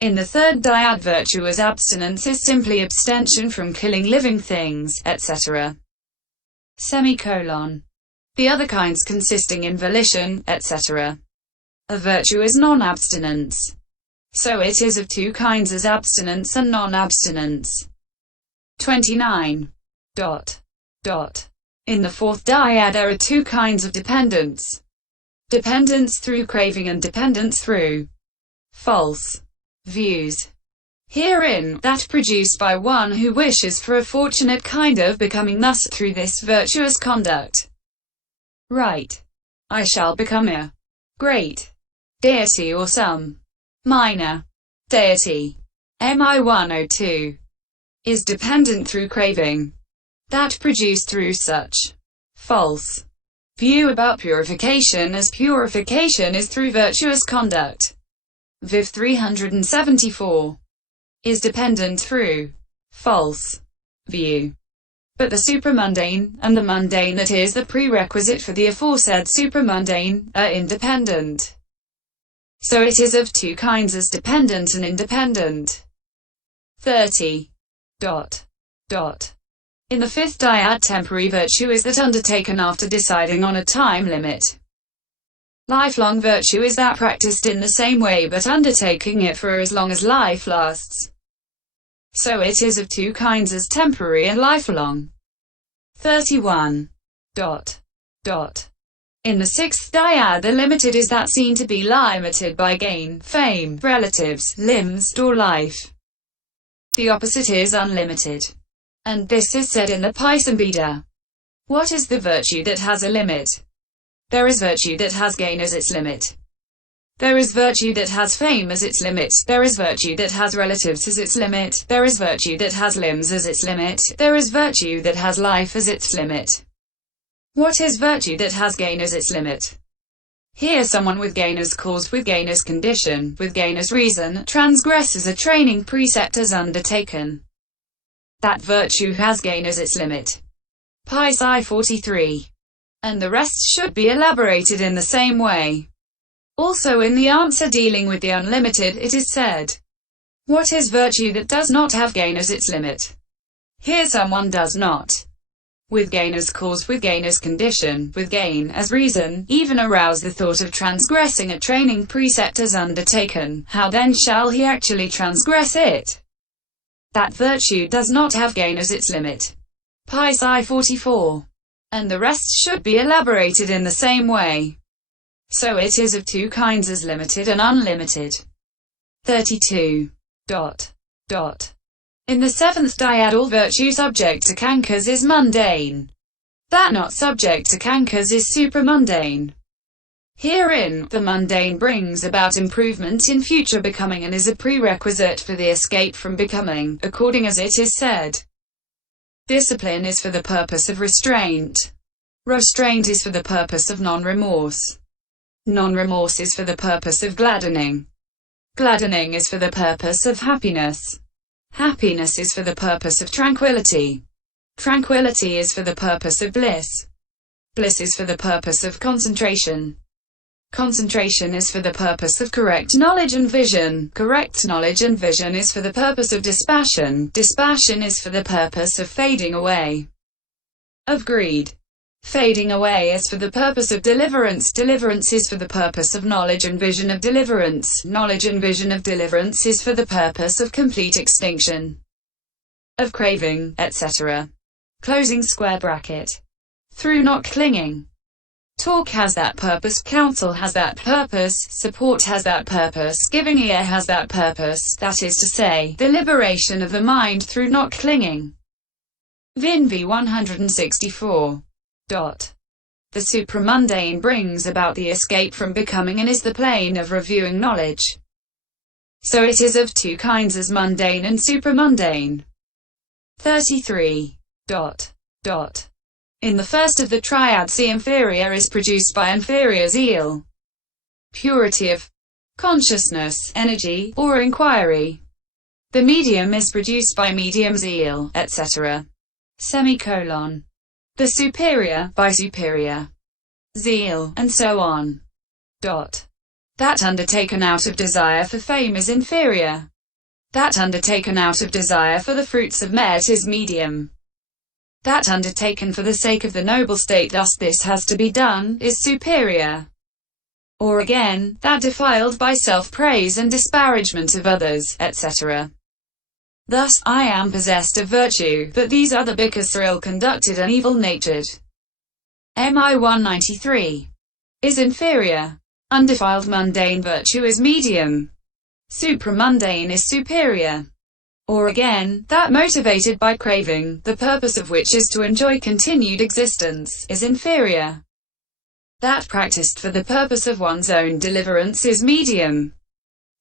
In the third dyad, virtuous abstinence is simply abstention from killing living things, etc. The other kinds consisting in volition, etc. of virtue is non-abstinence. So it is of two kinds, as abstinence and non-abstinence. 29. In the fourth dyad there are two kinds of dependence. Dependence through craving and dependence through false views. Herein, that produced by one who wishes for a fortunate kind of becoming, thus, through this virtuous conduct. Right. I shall become a great deity or some minor deity. MI 102 is dependent through craving. That produced through such false view about purification, as purification is through virtuous conduct. Viv 374 is dependent through false view. But the supramundane, and the mundane that is the prerequisite for the aforesaid supramundane, are independent. So it is of two kinds, as dependent and independent. 30. In the fifth dyad, temporary virtue is that undertaken after deciding on a time limit. Lifelong virtue is that practiced in the same way but undertaking it for as long as life lasts. So it is of two kinds, as temporary and lifelong. 31. In the sixth dyad, the limited is that seen to be limited by gain, fame, relatives, limbs, or life. The opposite is unlimited. And this is said in the Paþisambhida. What is the virtue that has a limit? There is virtue that has gain as its limit. There is virtue that has fame as its limit. There is virtue that has relatives as its limit. There is virtue that has limbs as its limit. There is virtue that has life as its limit. What is virtue that has gain as its limit? Here someone with gain as cause, with gain as condition, with gain as reason, transgresses a training precept as undertaken. That virtue has gain as its limit. Paþis I 43. And the rest should be elaborated in the same way. Also in the answer dealing with the unlimited, it is said, what is virtue that does not have gain as its limit? Here someone does not, with gain as cause, with gain as condition, with gain as reason, even arouse the thought of transgressing a training precept as undertaken. How then shall he actually transgress it? That virtue does not have gain as its limit. Paþis I 44. And the rest should be elaborated in the same way. So it is of two kinds, as limited and unlimited. 32. In the seventh dyad, all virtue subject to cankers is mundane. That not subject to cankers is supramundane. Herein, the mundane brings about improvement in future becoming and is a prerequisite for the escape from becoming, according as it is said. Discipline is for the purpose of restraint. Restraint is for the purpose of non-remorse. Non-remorse is for the purpose of gladdening. Gladdening is for the purpose of happiness. Happiness is for the purpose of tranquility. Tranquility is for the purpose of bliss. Bliss is for the purpose of concentration. Concentration is for the purpose of correct knowledge and vision. Correct knowledge and vision is for the purpose of dispassion. Dispassion is for the purpose of fading away of greed. Fading away is for the purpose of deliverance. Deliverance is for the purpose of knowledge and vision of deliverance. Knowledge and vision of deliverance is for the purpose of complete extinction of craving, etc. Closing square bracket. Through not clinging. Talk has that purpose, counsel has that purpose, support has that purpose, giving ear has that purpose, that is to say, the liberation of the mind through not clinging. Vin v 164. The supramundane brings about the escape from becoming and is the plane of reviewing knowledge. So it is of two kinds, as mundane and supramundane. 33. In the first of the triads, the inferior is produced by inferior zeal, purity of consciousness, energy, or inquiry. The medium is produced by medium zeal, etc. The superior, by superior zeal, and so on. That undertaken out of desire for fame is inferior. That undertaken out of desire for the fruits of merit is medium. That undertaken for the sake of the noble state, thus this has to be done, is superior. Or again, that defiled by self-praise and disparagement of others, etc. Thus, I am possessed of virtue, but these other bhikkhus are ill-conducted and evil-natured. MI 193 is inferior. Undefiled mundane virtue is medium. Supramundane is superior. Or again, that motivated by craving, the purpose of which is to enjoy continued existence, is inferior. That practiced for the purpose of one's own deliverance is medium.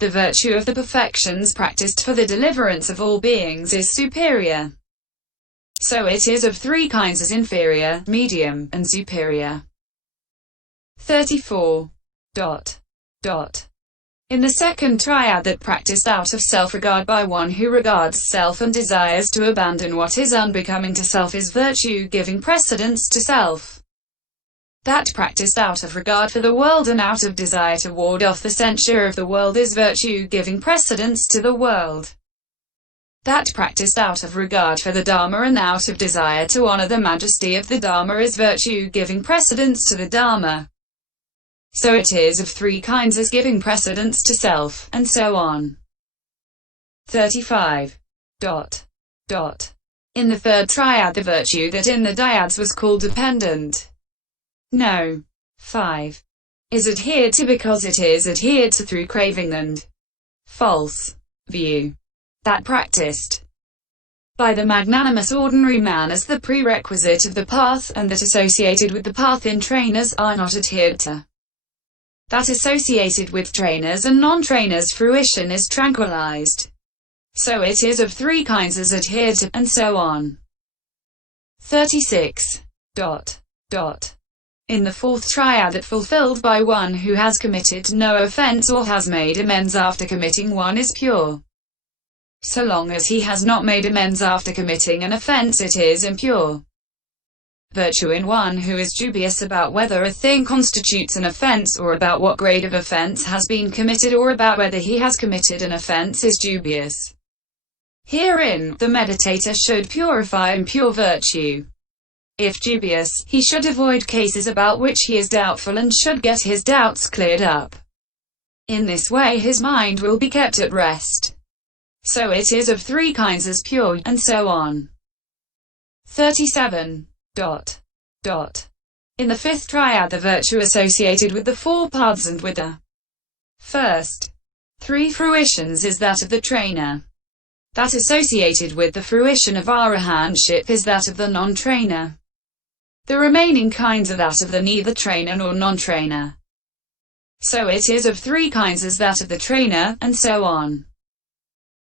The virtue of the perfections practiced for the deliverance of all beings is superior. So it is of three kinds, as inferior, medium, and superior. 34. In the second triad, that practiced out of self-regard by one who regards self and desires to abandon what is unbecoming to self is virtue giving precedence to self. That practiced out of regard for the world and out of desire to ward off the censure of the world is virtue giving precedence to the world. That practiced out of regard for the Dharma and out of desire to honor the majesty of the Dharma is virtue giving precedence to the Dharma. So it is of three kinds, as giving precedence to self, and so on. 35. In the third triad, the virtue that in the dyads was called dependent, no. 5. Is adhered to because it is adhered to through craving and false view. That practiced by the magnanimous ordinary man as the prerequisite of the path, and that associated with the path in trainers are not adhered to. That associated with trainers and non-trainers fruition is tranquilized. So it is of three kinds, as adhered to, and so on. 36. In the fourth triad, that fulfilled by one who has committed no offense or has made amends after committing one is pure. So long as he has not made amends after committing an offense, it is impure. Virtue in one who is dubious about whether a thing constitutes an offense, or about what grade of offense has been committed, or about whether he has committed an offense, is dubious. Herein, the meditator should purify impure virtue. If dubious, he should avoid cases about which he is doubtful and should get his doubts cleared up. In this way his mind will be kept at rest. So it is of three kinds, as pure, and so on. 37. In the fifth triad, the virtue associated with the four paths and with the first three fruitions is that of the trainer. That associated with the fruition of arahantship is that of the non-trainer. The remaining kinds are that of the neither trainer nor non-trainer. So it is of three kinds, as that of the trainer, and so on.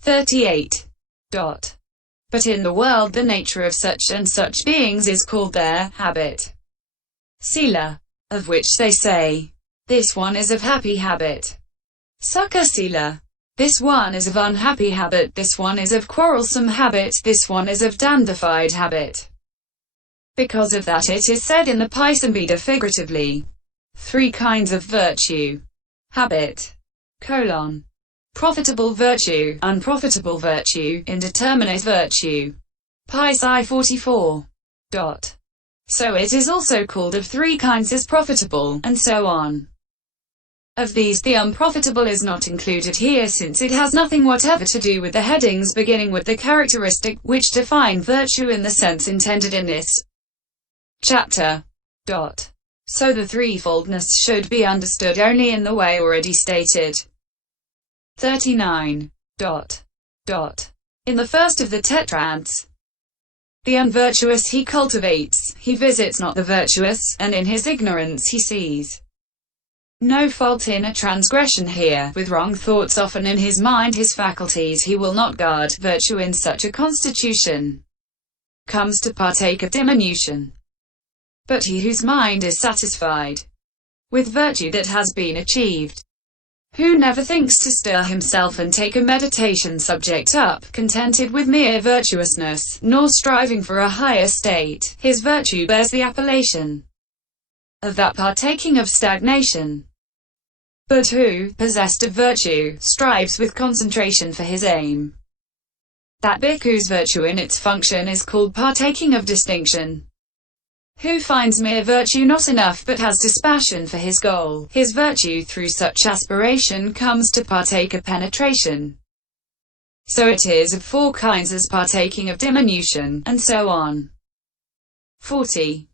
38. But in the world the nature of such and such beings is called their habit, sila, of which they say, this one is of happy habit, sukha sila, this one is of unhappy habit, this one is of quarrelsome habit, this one is of dandified habit. Because of that it is said in the Paþisambhida figuratively, three kinds of virtue, habit, profitable virtue, unprofitable virtue, indeterminate virtue. Paþis I 44. So it is also called of three kinds, as profitable, and so on. Of these the unprofitable is not included here, since it has nothing whatever to do with the headings beginning with the characteristic, which define virtue in the sense intended in this chapter. So the threefoldness should be understood only in the way already stated. 39. In the first of the tetrads, the unvirtuous he cultivates, he visits not the virtuous, and in his ignorance he sees no fault in a transgression here. With wrong thoughts often in his mind, his faculties, he will not guard virtue in such a constitution, comes to partake of diminution. But he whose mind is satisfied with virtue that has been achieved, who never thinks to stir himself and take a meditation subject up, contented with mere virtuousness, nor striving for a higher state, his virtue bears the appellation of that partaking of stagnation. but who, possessed of virtue, strives with concentration for his aim. That bhikkhu's virtue in its function is called partaking of distinction. Who finds mere virtue not enough but has dispassion for his goal, his virtue through such aspiration comes to partake of penetration. So it is of four kinds as partaking of diminution, and so on. 40.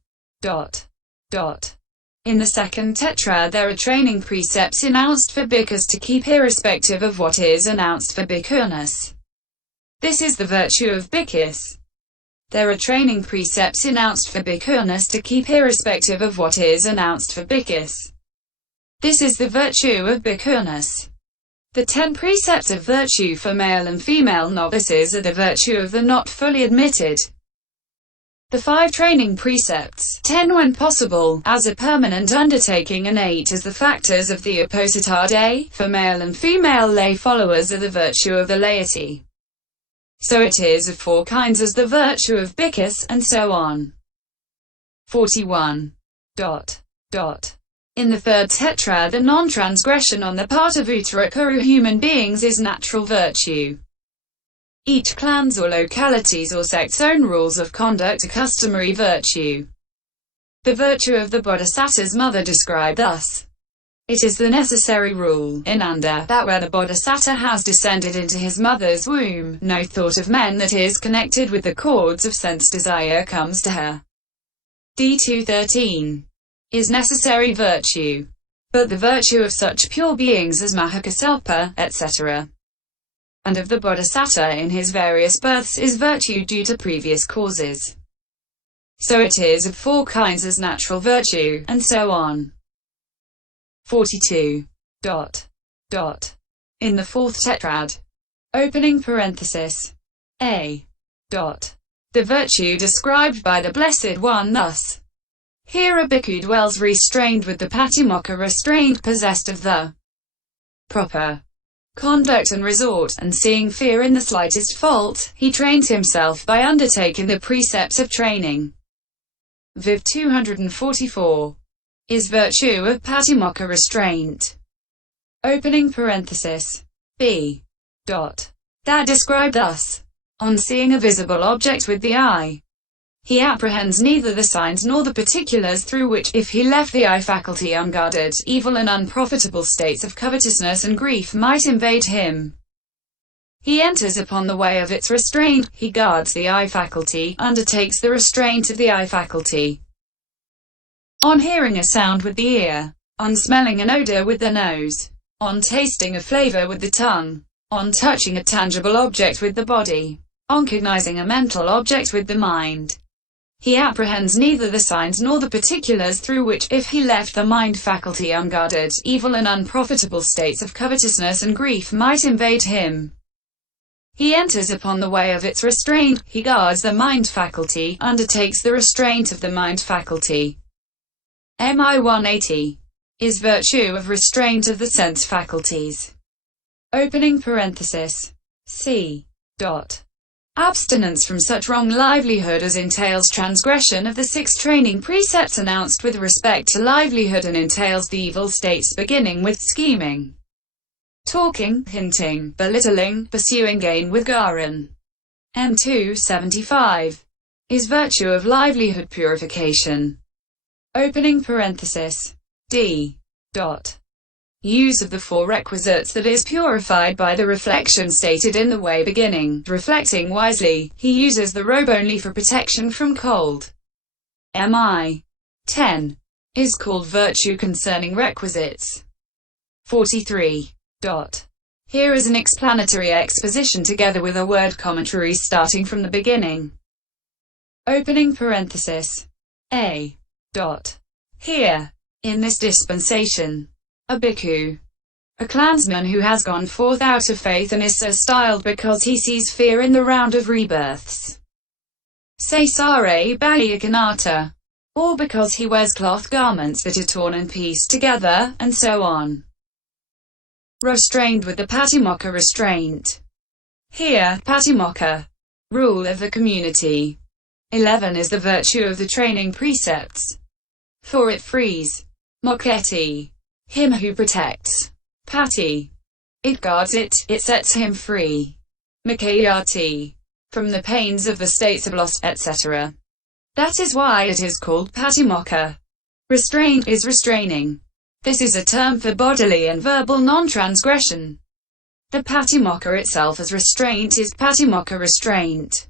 In the second tetrad there are training precepts announced for bhikkhus to keep irrespective of what is announced for bhikkhunis. This is the virtue of bhikkhus. There are training precepts announced for bhikkhunis to keep irrespective of what is announced for bhikkhus. This is the virtue of bhikkhunis. The 10 precepts of virtue for male and female novices are the virtue of the not fully admitted. The 5 training precepts, 10 when possible, as a permanent undertaking and 8 as the factors of the appositade, for male and female lay followers are the virtue of the laity. So it is of 4 kinds as the virtue of bhikkhus, and so on. 41. In the third tetrad the non-transgression on the part of Uttarakuru human beings is natural virtue. Each clan's or locality's or sect's own rules of conduct are customary virtue. The virtue of the Bodhisattva's mother described thus. It is the necessary rule, Ananda, that where the Bodhisattva has descended into his mother's womb, no thought of men that is connected with the cords of sense desire comes to her. D213 is necessary virtue. But the virtue of such pure beings as Mahakasalpa, etc., and of the Bodhisattva in his various births is virtue due to previous causes. So it is of 4 kinds as natural virtue, and so on. 42. In the fourth tetrad, opening parenthesis, a. The virtue described by the Blessed One thus. Here a bhikkhu dwells restrained with the patimokkha restraint possessed of the proper conduct and resort, and seeing fear in the slightest fault, he trains himself by undertaking the precepts of training. Viv 244. Is virtue of patimokkha restraint. Opening parenthesis. B. That described thus. On seeing a visible object with the eye, he apprehends neither the signs nor the particulars through which, if he left the eye faculty unguarded, evil and unprofitable states of covetousness and grief might invade him. He enters upon the way of its restraint, he guards the eye faculty, undertakes the restraint of the eye faculty. On hearing a sound with the ear, on smelling an odor with the nose, on tasting a flavor with the tongue, on touching a tangible object with the body, on cognizing a mental object with the mind, he apprehends neither the signs nor the particulars through which, if he left the mind faculty unguarded, evil and unprofitable states of covetousness and grief might invade him. He enters upon the way of its restraint, he guards the mind faculty, undertakes the restraint of the mind faculty. MI 180. Is virtue of restraint of the sense faculties. Opening parenthesis. C. Abstinence from such wrong livelihood as entails transgression of the 6 training precepts announced with respect to livelihood and entails the evil states beginning with scheming, talking, hinting, belittling, pursuing gain with garin. M275. Is virtue of livelihood purification. Opening parenthesis. D. Use of the 4 requisites that is purified by the reflection stated in the way beginning, reflecting wisely, he uses the robe only for protection from cold. MI 10. Is called virtue concerning requisites. 43. Here is an explanatory exposition together with a word commentary starting from the beginning. Opening parenthesis. A. Here, in this dispensation, a bhikkhu, a clansman who has gone forth out of faith and is so styled because he sees fear in the round of rebirths, say sare bhyakanata, or because he wears cloth garments that are torn and pieced together, and so on. Restrained with the patimokkha restraint. Here, patimokkha, rule of the community. 11 is the virtue of the training precepts. For it frees. Mokketi. him who protects. Pati. It guards it, it sets him free. Mukayati. From the pains of the states of loss, etc. That is why it is called patimokkha. Restraint is restraining. This is a term for bodily and verbal non-transgression. The patimokkha itself as restraint is patimokkha restraint.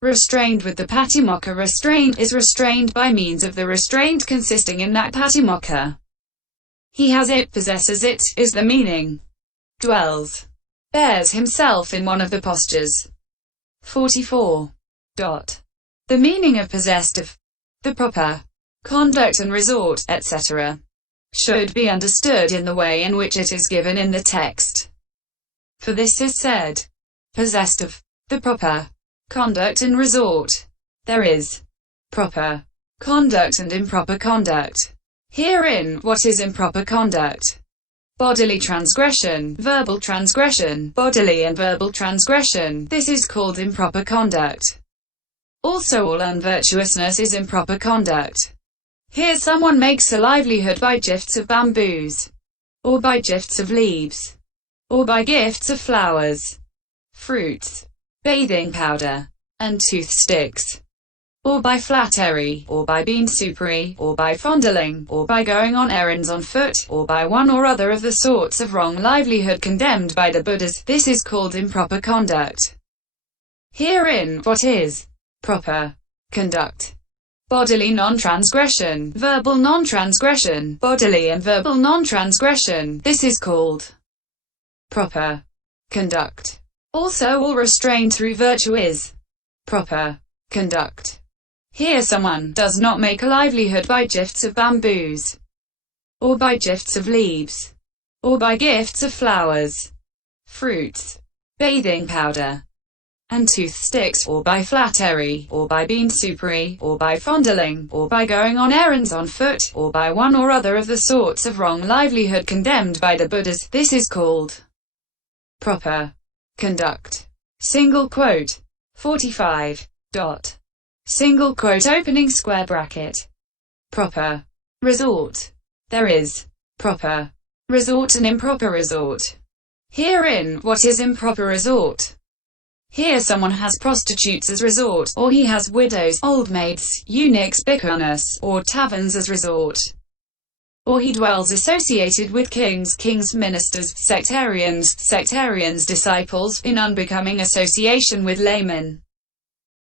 Restrained with the patimokkha restraint is restrained by means of the restraint consisting in that patimokkha. He has it, possesses it, is the meaning. Dwells. Bears himself in one of the postures. 44. The meaning of possessed of the proper conduct and resort, etc. should be understood in the way in which it is given in the text. For this is said, possessed of the proper conduct and resort. There is proper conduct and improper conduct. Herein, what is improper conduct? Bodily transgression, verbal transgression, bodily and verbal transgression, this is called improper conduct. Also all unvirtuousness is improper conduct. Here someone makes a livelihood by gifts of bamboos, or by gifts of leaves, or by gifts of flowers, fruits, bathing powder, and toothsticks, or by flattery, or by being superi, or by fondling, or by going on errands on foot, or by one or other of the sorts of wrong livelihood condemned by the Buddhas, this is called improper conduct. Herein, what is proper conduct? Bodily non-transgression, verbal non-transgression, bodily and verbal non-transgression, this is called proper conduct. Also all restraint through virtue is proper conduct. Here someone does not make a livelihood by gifts of bamboos, or by gifts of leaves, or by gifts of flowers, fruits, bathing powder, and toothsticks, or by flattery, or by being superi, or by fondling, or by going on errands on foot, or by one or other of the sorts of wrong livelihood condemned by the Buddhas, this is called proper conduct. Single quote. 45. Single quote opening square bracket. Proper resort. There is proper resort and improper resort. Herein, what is improper resort? Here someone has prostitutes as resort, or he has widows, old maids, eunuchs, bhikkhunis, or taverns as resort. Or he dwells associated with kings, ministers, sectarians, disciples, in unbecoming association with laymen.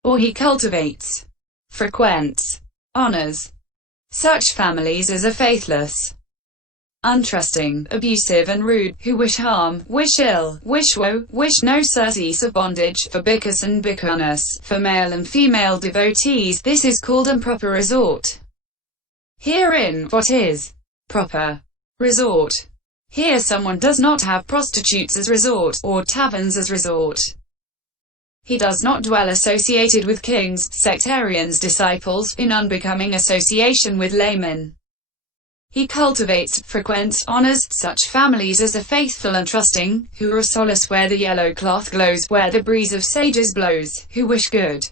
Or he cultivates, frequents, honors such families as are faithless, untrusting, abusive and rude, who wish harm, wish ill, wish woe, wish no surcease of bondage, for bhikkhus and bhikkhunis, for male and female devotees, this is called improper resort. Herein, what is proper resort? Here someone does not have prostitutes as resort, or taverns as resort. He does not dwell associated with kings, sectarians, disciples, in unbecoming association with laymen. He cultivates, frequents, honors such families as are faithful and trusting, who are a solace where the yellow cloth glows, where the breeze of sages blows, who wish good,